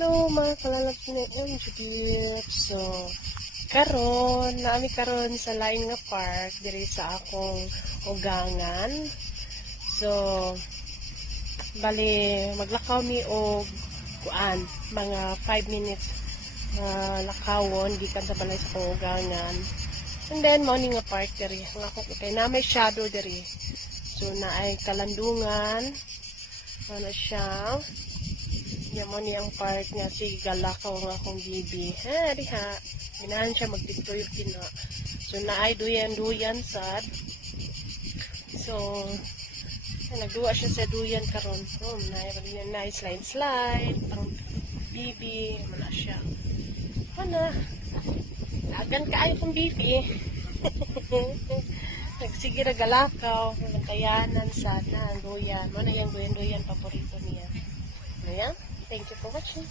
Hello mga kalalap ni MGB. So, naami karon sa laing nga park diri sa akong ugangan. So, bali maglakaw mi og kuan mga 5 minutes lakawon gikan sa balay sa akong ugangan. And then morning nga park diri ang ako kay na may shadow diri. So naay kalandungan. Ano siya? Yamo ni ang park nga si galakaw nga akong bibi. Ha, diha. Ginahan siya magdiktoy kina. So naay duyan-duyan sad. So nagduwa siya sa duyan karon. Naay slide pang bibi man siya. Ana. Agan kaayo kong bibi. Nagsige ra galakaw, nagkayanan sad na ang duyan. Mo na yung duyan-duyan paborito niya. Ayan. Thank you for watching.